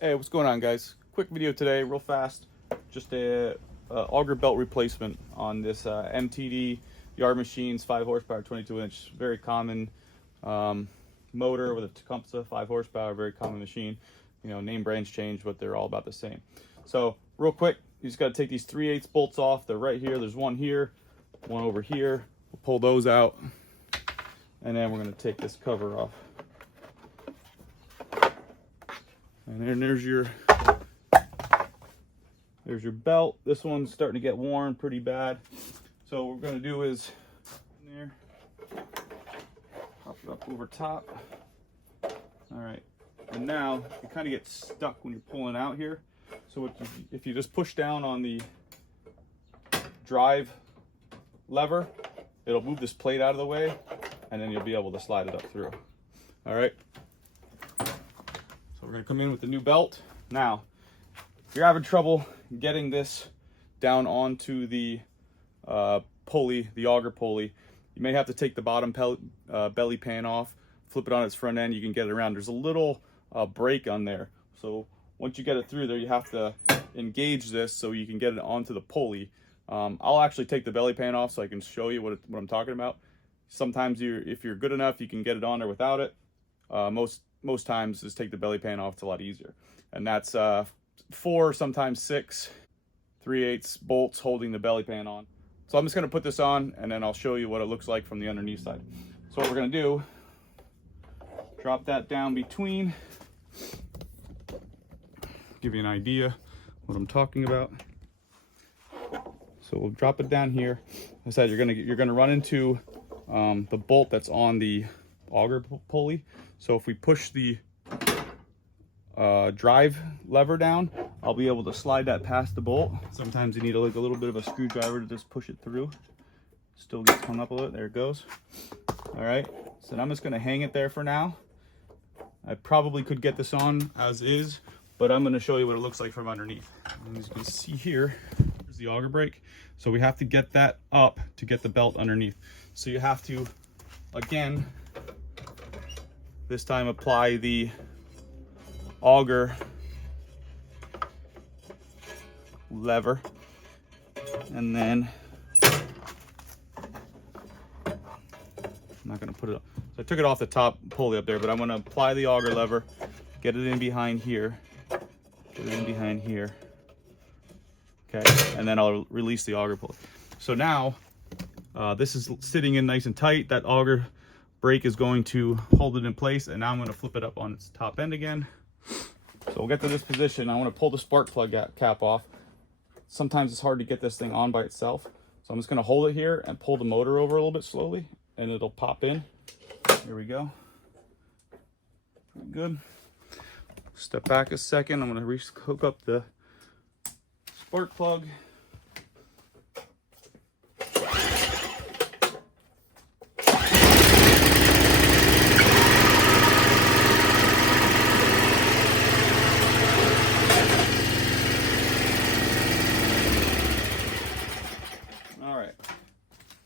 Hey, what's going on, guys? Quick video today, real fast. Just a auger belt replacement on this MTD yard machines, 5 horsepower, 22-inch, very common motor with a Tecumseh, 5 horsepower, very common machine. You know, name brands change, but they're all about the same. So, real quick, you just got to take these 3/8 bolts off. They're right here. There's one here, one over here. We'll pull those out, and then we're going to take this cover off. And then there's your belt. This one's starting to get worn pretty bad. So what we're going to do is in there, pop it up over top. All right, and now it kind of gets stuck when you're pulling out here. So if you just push down on the drive lever, it'll move this plate out of the way, and then you'll be able to slide it up through. All right. So we're going to come in with the new belt. Now, if you're having trouble getting this down onto the pulley, the auger pulley, you may have to take the bottom belly pan off, flip it on its front end. You can get it around. There's a little brake on there. So once you get it through there, you have to engage this so you can get it onto the pulley. I'll actually take the belly pan off so I can show you what I'm talking about. Sometimes if you're good enough, you can get it on there without it. Most times just take the belly pan off. It's a lot easier. And that's 4, sometimes 6 3/8 bolts holding the belly pan on. So I'm just going to put this on, and then I'll show you what it looks like from the underneath side. So what we're going to do, drop that down between, give you an idea what I'm talking about. So we'll drop it down here. As I said, you're gonna run into the bolt that's on the auger pulley. So if we push the drive lever down, I'll be able to slide that past the bolt. Sometimes you need a little bit of a screwdriver to just push it through. Still gets hung up a little. There it goes. All right, so I'm just gonna hang it there for now. I probably could get this on as is, but I'm gonna show you what it looks like from underneath. And as you can see here, there's the auger brake. So we have to get that up to get the belt underneath. So you have to, again, this time apply the auger lever, and then I'm not going to put it up. So I took it off the top pulley up there, but I'm going to apply the auger lever, get it in behind here, get it in behind here. Okay, and then I'll release the auger pulley. So now this is sitting in nice and tight. That auger brake is going to hold it in place, and now I'm going to flip it up on its top end again. So we'll get to this position. I want to pull the spark plug cap off. Sometimes it's hard to get this thing on by itself, so I'm just going to hold it here and pull the motor over a little bit slowly, and it'll pop in. Here we go. Pretty good. Step back a second. I'm going to hook up the spark plug.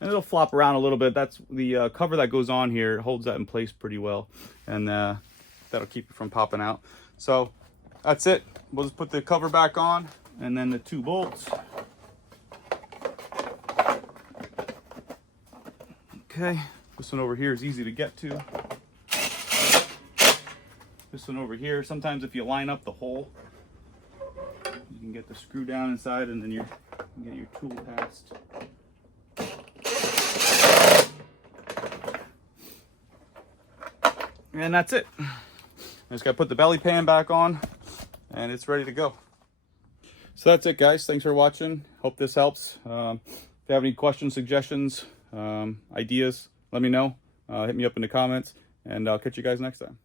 And it'll flop around a little bit. That's the cover that goes on here. It holds that in place pretty well, and that'll keep it from popping out. So that's it. We'll just put the cover back on, and then the 2 bolts. Okay, this one over here is easy to get to. This one over here, sometimes if you line up the hole, you can get the screw down inside, and then you can get your tool past. And that's it. I just got to put the belly pan back on, and it's ready to go. So that's it, guys. Thanks for watching. Hope this helps. If you have any questions, suggestions, ideas, let me know. Hit me up in the comments, and I'll catch you guys next time.